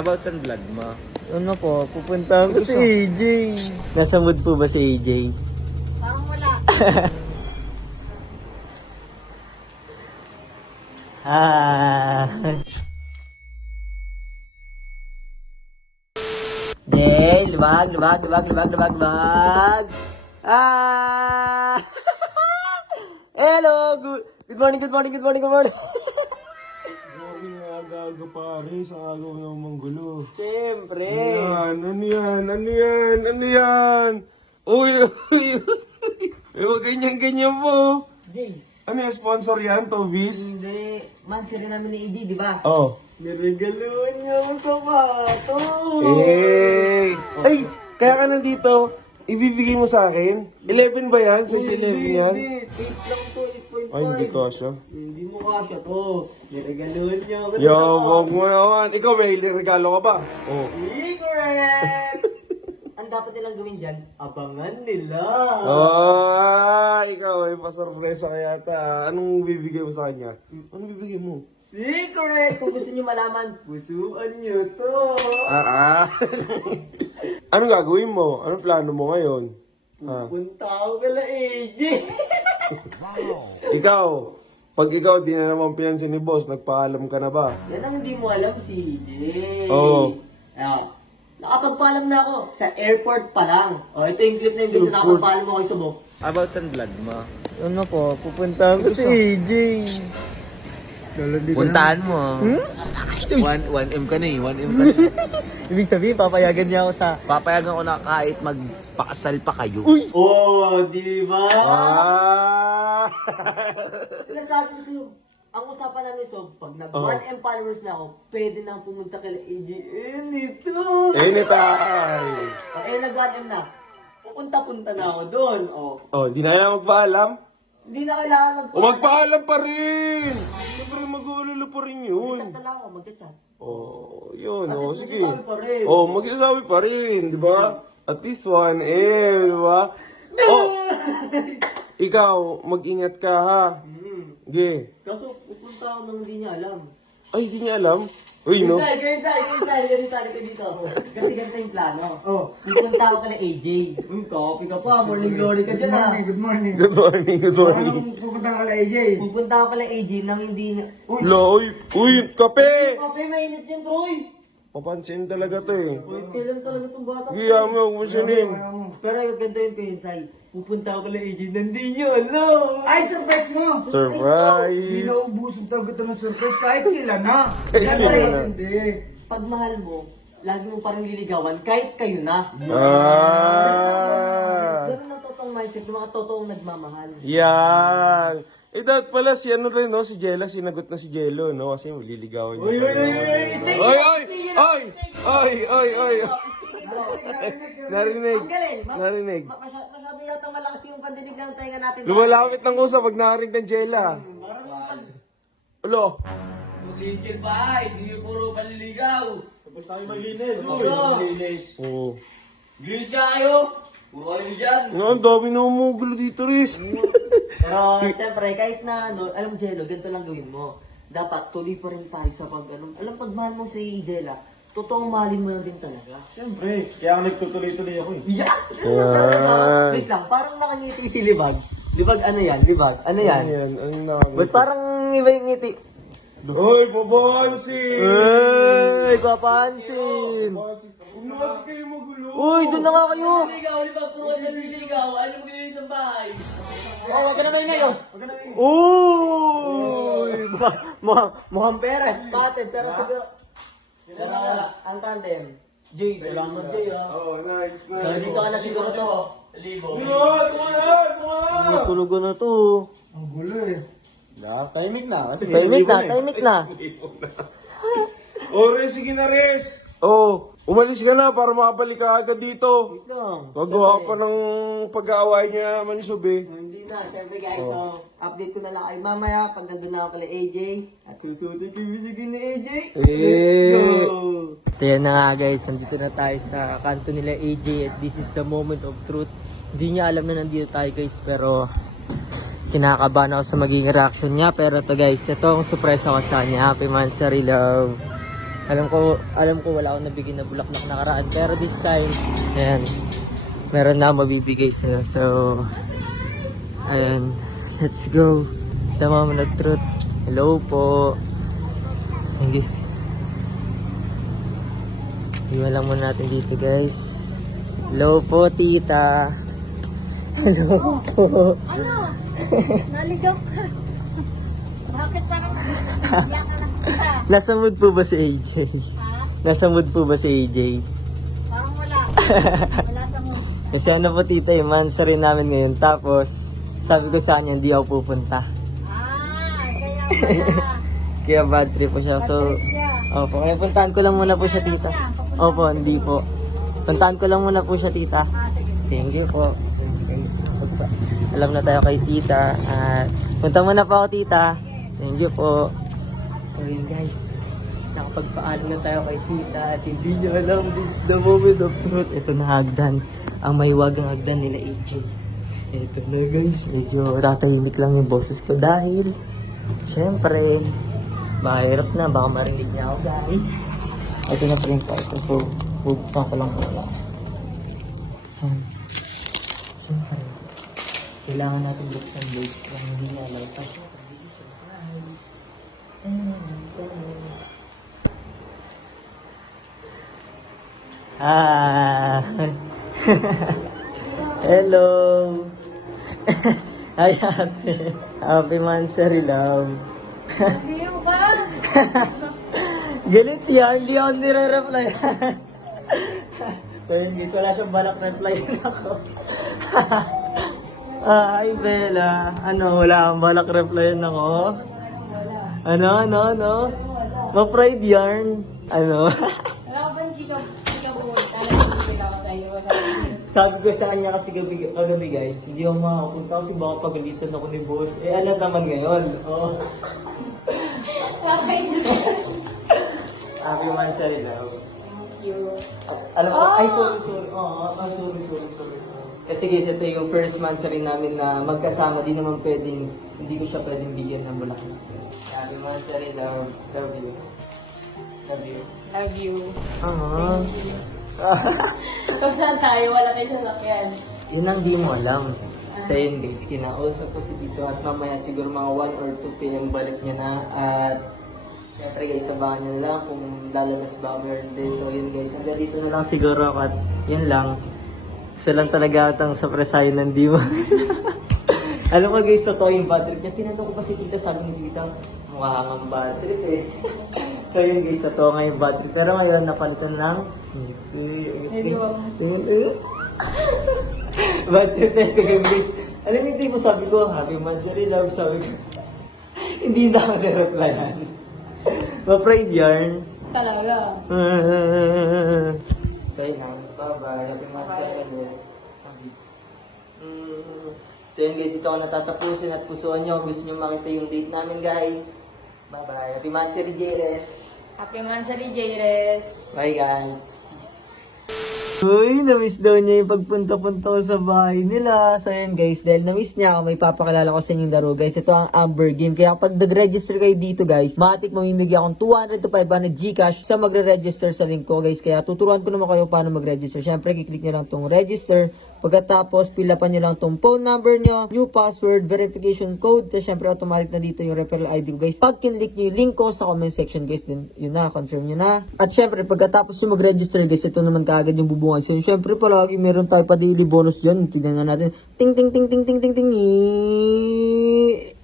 About sa vlog mo? Ano po, pupuntahan ko si AJ. Nasa mood po ba si AJ? Parang wala. Jay, luwag. Hello, good morning. Morning aga pare, sa agaw ng Manggulo. Siyempre. Ano yan? Uy! Huwag ganyan po. Jay, Ano yung sponsor yan, Tobis? hindi. Mansiri namin ni AJ, di ba? Oh. Niregaluhan niya ako sapatos. Ay, kaya ka nandito. Ibibigay mo sa akin? 11 ba yan? Sa 11 yan? Hindi, 8 lang to, 8.5. Ay, hindi ko siya. Hindi mo kasya to. Niregaluhan niya ako Yo, wag mo naman. Ikaw, may regalo ka ba? Oh. Secret! Ang dapat nilang gawin dyan, abangan nila. Ikaw ay pasorpresa ka yata. Anong bibigay mo sa kanya? Anong bibigay mo? Secret! Kung gusto niyo malaman, pusuan niyo to. Anong gagawin mo? Anong plano mo ngayon? Ha? Pupunta ako kala AJ. Ikaw, pag ikaw di na naman pinansin ni boss, nagpaalam ka na ba? Yan ang hindi mo alam si AJ. Oo. Nakapagpaalam na ako sa airport pa lang. Ito yung clip na yung gusto nakapagpaalam ako sa subok. About sa vlog mo? Ano po, pupuntahan ko si AJ. Puntahan mo. 1M ka na eh. 1M ka na. Ibig sabihin, papayagan niya ako sa... Papayagan ko na kahit magpakasal pa kayo. Oh, di ba? Sinasabi ko sa'yo, ang usapan namin pag nag 1M followers na ako, pwede na pumunta kay AJ. Nito! Anytime! Nag 1M na. Pupunta-punta na ako doon. Di na lang magpaalam? Hindi na kailangan Magpaalam pa rin! Siyempre mag-uulilo pa rin yun. Mag-chat na lang ako, mag-chat. Yun, At least sige. magsasabi pa rin. Magsasabi pa rin, di ba? At least 1M, di ba? Ikaw, mag-ingat ka ha. Okay. Kaso pupunta ako nang hindi niya alam. Ay, hindi niya alam. Uy, no? Ganito dito ako. Kasi ganito yung plano. Pupunta ako kala AJ. Copy ka pa, morning glory ka dyan ha. Good morning. Pupunta ako kala AJ nang hindi na... Uy, kape! Kape, mainit yan, Troy. Papansin talaga to eh. Kailan talaga itong bata? Giya mo, kumusinin. Pero ganito yung pensay. Pupunta ako kala AJ nang hindi niyo alam. Ay, surprise mo! Hindi Surprise! na ubusog talaga ito ng surprise kahit sila na. Kahit sila na. Hindi. Pag mahal mo, lagi mo parang liligawan kahit kayo na. Ganun ang totoong mindset ng mga totoong nagmamahal. Yan. Dapat pala si ano rin, no? Si Jella, sinagot na si Jello, no? Kasi liligawan niya. Oy! Narinig. Ang galing. Narinig. Masyado yata malakas yung pandinig ng tainga natin. Lumalapit ng usap pag narinig ng Jella. Ulo. Mag-iisip ba? Hindi yung puro paliligaw. Tapos tayo maglinis. Maglinis. Oo. Gilis ka kayo. Puro kayo dyan. Ang dami na umugulo dito, Riz. Pero siyempre, kahit na ano, alam Jello, ganito lang gawin mo. Dapat tuloy pa rin tayo sa pag ano. Alam, pag mahal mo si Jella, totoong mahalin mo na din talaga. Siyempre, kaya ako nagtutuloy-tuloy ako eh. Yeah! Yan. Wait lang, parang nakangiti si Libag. Libag, ano yan? Libag, ano yan? Ano na? Ba't parang iba yung ngiti? Hoy, papansin! Uy, papansin! Huwag na kasi kayo magulo. Uy, doon na nga kayo! Ligaw, Libag, puro naliligaw. Alam mo kayo sa bahay. Wag ka na ngayon. Uy! Mukhang Perez, pated, pero siguro... Ang tandem. Jay, salamat Jay ha. Nice. Dito ka na siguro to. Ligo. Tulugan na to. Ang gulo eh. Tahimik na. Tahimik na. Res, sige na, Res. Umalis ka na para makabalik ka agad dito. Wait lang. Gagawa pa ng pag-aaway niya naman ni Sube. Hindi na, syempre guys, so update ko na lang kayo mamaya pag nandun na ako pala AJ at susunod yung binigay ni AJ. Let's go! Ayan na nga guys, nandito na tayo sa kanto nila AJ at this is the moment of truth. Hindi niya alam na nandito tayo guys, pero kinakabahan ako sa magiging reaction niya. Pero to guys, ito ang surprise ako sa kanya. Happy Mansari Love. Alam ko wala akong nabigay na bulaklak nakaraan. Pero this time, ayan, meron na mabibigay sa'yo. So, ayan, let's go. Tama mo nag-truth. Hello po. Thank you. Iwan lang muna natin dito, guys. Hello po, tita. Hello po. Ano? Naligaw ka. Bakit parang iyak ka lang kita? Nasa mood po ba si AJ? Ha? Nasa mood po ba si AJ? Parang wala. Wala sa mo. Kasi ano po tita, yung mansa rin namin ngayon. Tapos, sabi ko sa kanya, hindi ako pupunta. Kaya pala. Kaya bad trip po siya. So, Bad trip siya. opo, kaya puntahan ko lang muna po siya tita. Opo, hindi po. Puntahan ko lang muna po siya tita. Sige. Thank you po. So, guys, alam na tayo kay tita. At punta muna po ako tita. Thank you po. So yun guys, nakapagpaalam na tayo kay tita at hindi nyo alam, this is the moment of truth. Ito na hagdan, ang mahiwagang hagdan nila AJ. Ito na guys, medyo ratahimik lang yung boses ko dahil syempre, mahirap na, baka marinig niya ako guys. Ito na print ko ito, so bubuksan ko lang muna. Syempre, kailangan natin buksan guys, kung hindi niya alam pa siya. This is surprise. Hello. Hi, happy. Happy Mansari love. Hindi mo ba? Galit yan, hindi ako nire-reply. So yun guys, wala siyang balak reply ako. Hi Bella. Ano, wala kang balak replyan ako? Ano? Ma-pride yarn. Ano? Wala ka ba hindi ka buhay? Talagang hindi ako sa iyo. Sabi ko sa kanya kasi kagabi guys, hindi ako makapunta kasi baka pagalitan ako ni boss. Eh ano naman ngayon? Oh. Happy man sa love. Thank you. Alam ko, ay sorry. Sorry. Kasi guys, ito yung first month rin namin na magkasama. Di naman pwedeng, hindi ko siya pwedeng bigyan ng bulaklak. Happy man sa love. Love you. Love you. Love you. Kung saan tayo, wala kayo sasakyan. Yun ang di mo alam. So yun guys, kinausap ko si Tito at mamaya siguro mga 1 or 2 p.m. balik niya na. At syempre guys, sabahan niyo lang kung lalabas ba ako or hindi. So yun guys, hanggang dito na lang siguro ako at yun lang. Isa lang talaga atang sa presayo ng di mo. Alam mo guys, totoo yung bad trip niya. Tinanong ko pa si Tita, sabi ni Tita, mukha kang bad trip eh. So yun guys, totoo nga yung bad trip. Pero ngayon, napalitan lang. Bad trip na ito guys. Alam niyo mo, sabi ko, happy Mansari love, sabi ko. Hindi na ako na-replyan. Ma-pride yarn. Talaga. Kaya na, bye-bye. Happy Mansari love. So yun guys, ito ako natatapusin at pusuan nyo. Gusto nyo makita yung date namin guys. Bye-bye. Happy Mansari Jires. Happy Mansari Jires. Bye guys. Uy, na-miss daw niya yung pagpunta-punta ko sa bahay nila. So yun guys, dahil na-miss niya ako, may papakilala ko sa inyong laro guys. Ito ang Amber Game. Kaya kapag nag-register kayo dito guys, matik mamimigay akong 200 to 500 Gcash sa magre-register sa link ko guys. Kaya tuturuan ko naman kayo paano mag-register. Siyempre, kiklik nyo lang tong register. Pagkatapos, pilapan nyo lang tong phone number nyo, new password, verification code. Tapos syempre, automatic na dito yung referral ID ko guys. Pag kinlik nyo yung link ko sa comment section guys, then yun na, confirm nyo na. At syempre, pagkatapos yung mag-register guys, ito naman kaagad yung bubungan. So syempre, palagi meron tayo pa daily bonus dyan. Tignan nga natin. Ting ting ting ting ting ting ting.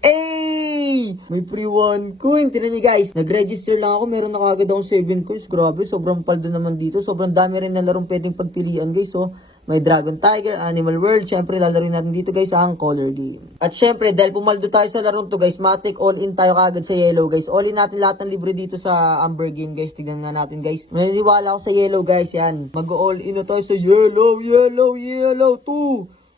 Hey! May free 1 coin. Tignan nyo guys. Nag-register lang ako. Meron na kaagad akong 7 coins. Grabe, sobrang paldo naman dito. Sobrang dami rin na larong pwedeng pagpilian guys. So, may Dragon Tiger, Animal World. Syempre, lalaroin natin dito guys ang color game. At syempre, dahil pumaldo tayo sa larong to guys, matik all in tayo kagad sa yellow guys. All in natin lahat ng libre dito sa Amber Game guys. Tignan nga natin guys. Maniniwala ako sa yellow guys. Yan. Mag-all in na tayo sa yellow. 2,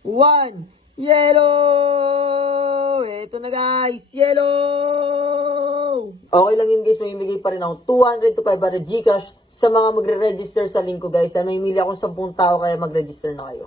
1. Yellow! Ito na guys. Yellow! Okay lang yun guys. Mamimigay pa rin ako 200 to 500 Gcash sa mga magre-register sa link ko guys. May mili akong 10 tao kaya mag-register na kayo.